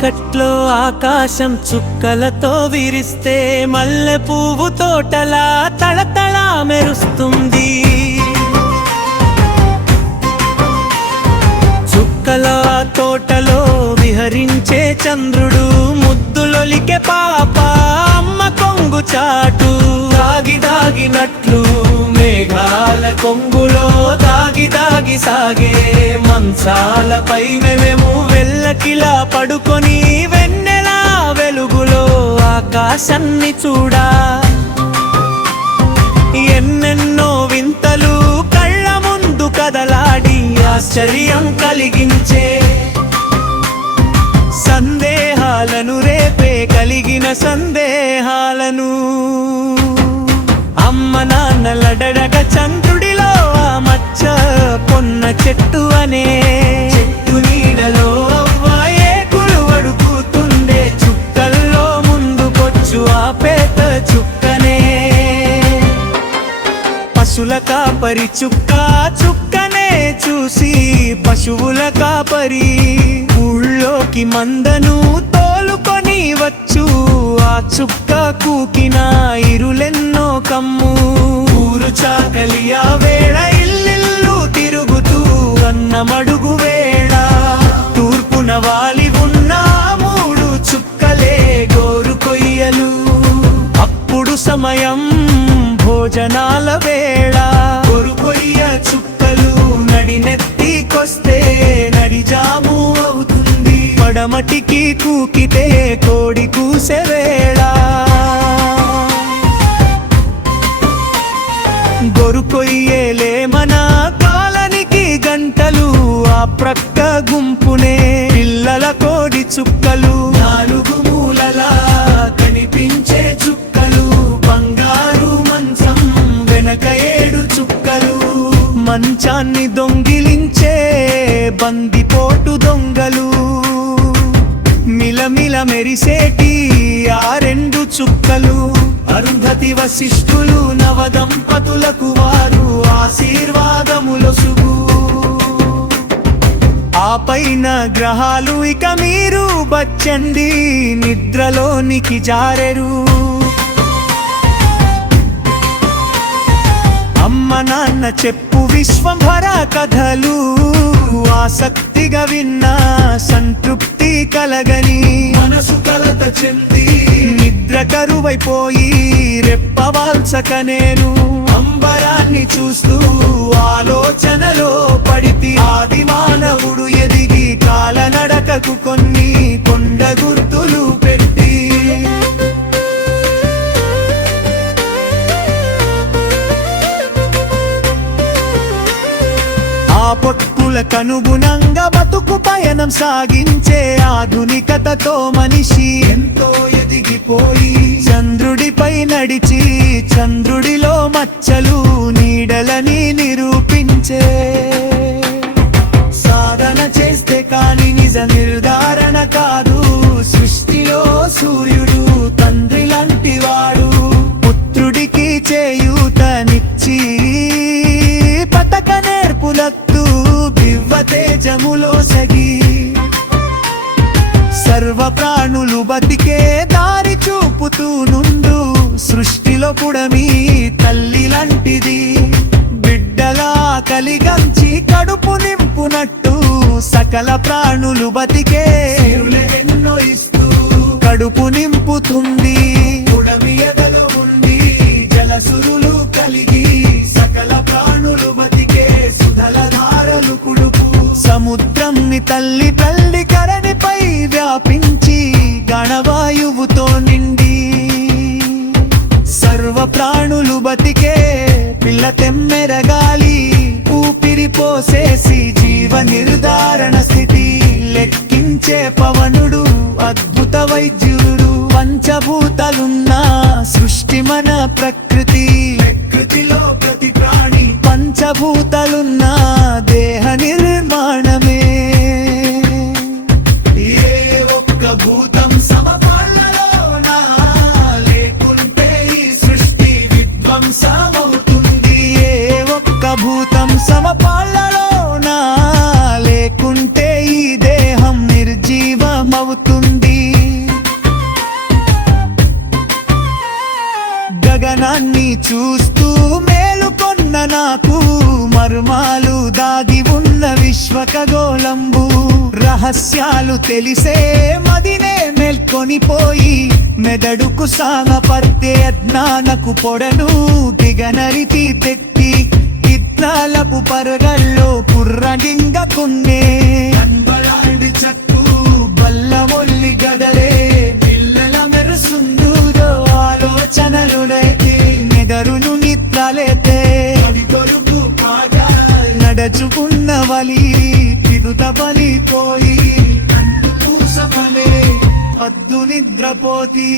చీకట్లో ఆకాశం చుక్కలతో విరిస్తే మల్లె పువ్వు తోటలా తళతళ మెరుస్తుంది. చుక్కల తోటలో విహరించే చంద్రుడు ముద్దులొలికే పాప అమ్మ కొంగు చాటు దాగి దాగినట్లు మేఘాల కొంగులో దాగి దాగి సాగే మంచాలపై మేము వెల్లకిలా పడుకొని వెన్నెల వెలుగులో ఆకాశాన్ని చూడా ఎన్నెన్నో వింతలు కళ్ళ ముందు కదలాడి ఆశ్చర్యం కలిగించే సందేహాలను రేపే కలిగిన సందేహాలను అమ్మ నాన్నలడడగ చంద్రుడిలో ఆ మచ్చ పొన్న చెట్టు అనే చెట్టు నీడలో అవ్వాయేకులు అడుగుతుండే చుక్కల్లో ముందుకొచ్చు ఆ పేద చుక్కనే పశువుల కాపరి చుక్క చుక్కనే చూసి పశువుల కాపరి ఊళ్ళోకి మందను తోలుకొని వచ్చు ఆ చుక్క కూకిన ఇరులెన్నో కమ్ము ఊరు చాకలి ఆ వేళ ఇల్లిల్లు తిరుగుతూ అన్నమడుగు వేళ తూర్పున వాలి ఉన్న మూడు చుక్కలే గోరు కొయ్యలు అప్పుడు సమయం భోజనాల వేళ గోరు కొయ్య చుక్కలు నడినెత్తికొస్తే నడిజాము అవుతుంది పడమటికి కూకితే కోడి కూసే వేళ గొరు కొయ్యేలే మన కాలనికి గంటలు ఆ ప్రక్క గుంపునే పిల్లల కోడి చుక్కలు నాలుగు మూలలా కనిపించే చుక్కలు బంగారు మంచం వెనక ఏడు చుక్కలు మంచాన్ని దొంగిలించే బందిపోటు దొంగలు మిలమిల మెరిసేటి ఆ రెండు చుక్కలు అరుంధతి వశిష్ఠులు నవదంపతులకు వారు ఆశీర్వాదములొసుగు ఆ పైన గ్రహాలు ఇక మీరు బచ్చండి నిద్రలోనికి జారెరు అమ్మ నాన్న చెప్పు విశ్వంభర కథలు ఆసక్తిగా విన్నా సంతృప్తి కలగని మనసు కలత చెంది నిద్ర కరువైపోయి రెప్పవాల్సక నేను అంబరాన్ని చూస్తూ ఆలోచనలో పడితి ఆది మానవుడు ఎదిగి కాలనడకకు కొన్ని కొండ గుర్తులు పెట్టి ఆ పొట్టులకనుగుణంగా బతుకు పయనం సాగించే ఆధునికతతో మనిషి ఎంతో ఎదిగిపోయి చంద్రుడిపై నడిచి చంద్రుడిలో మచ్చలు నీడలని నిరూపించే సాధన చేస్తే కాని నిజ నిర్ధారణ కాదు సృష్టిలో సూర్యుడు తండ్రి లాంటి వాడు పుత్రుడికి చేయూతనిచ్చి పతక నేర్పులత్తు దివ్వ తేజములో సగి సర్వ ప్రాణులు బతికే దారి చూపుతూ నుండు సృష్టిలో పుడమి తల్లి లాంటిది బిడ్డలా కలిగంచి కడుపు నింపునట్టు సకల ప్రాణులు బతికే ఎన్నో ఇస్తూ కడుపు నింపుతుంది పుడమి ఎదలో ఉండి జలసురులు కలిగి సకల ప్రాణులు బతికే సుధల ధారలు కుడుపు సముద్రంని తల్లి తల్లి కరణిపై వ్యాపించి గణవాయువుతో నిండి సర్వ ప్రాణులు బతికే పిల్ల తెమ్మెరగాలి ఊపిరి పోసేసి జీవ నిర్ధారణ స్థితి లెక్కించే పవనుడు అద్భుత వైద్యుడు పంచభూతాలున్న సృష్టి మన ప్రకృతి ప్రకృతిలో ప్రతి ప్రాణి పంచభూతాలున్న దేహ నిర్మాణమే ఏ ఒక్క భూతం సమపాళ్లలోనా లేకుంటే ఈ సృష్టి విధ్వంసమవుతుంది ఏ ఒక్క భూతం సమపాళ్లలోనా లేకుంటే ఈ దేహం నిర్జీవమవుతుంది ఖగోళంబు రహస్యాలు తెలిసే మదినే మేల్కొనిపోయి మెదడుకు సాగపర్తే అజ్ఞానకు పొడను దిగనరితి తెట్టి ఇత్నాలపు పరగల్లో కుర్రడింగకున్నే అన్బలాండి చక్కు బల్లమొల్లి గదలే పిల్లల మెరుసుందూరో ఆలోచనలుడైతే మెదరును నిద్రలేతే నడచుకున్న వలి పిదుత బలిపోయి పూసమలే పద్దు నిద్రపోతి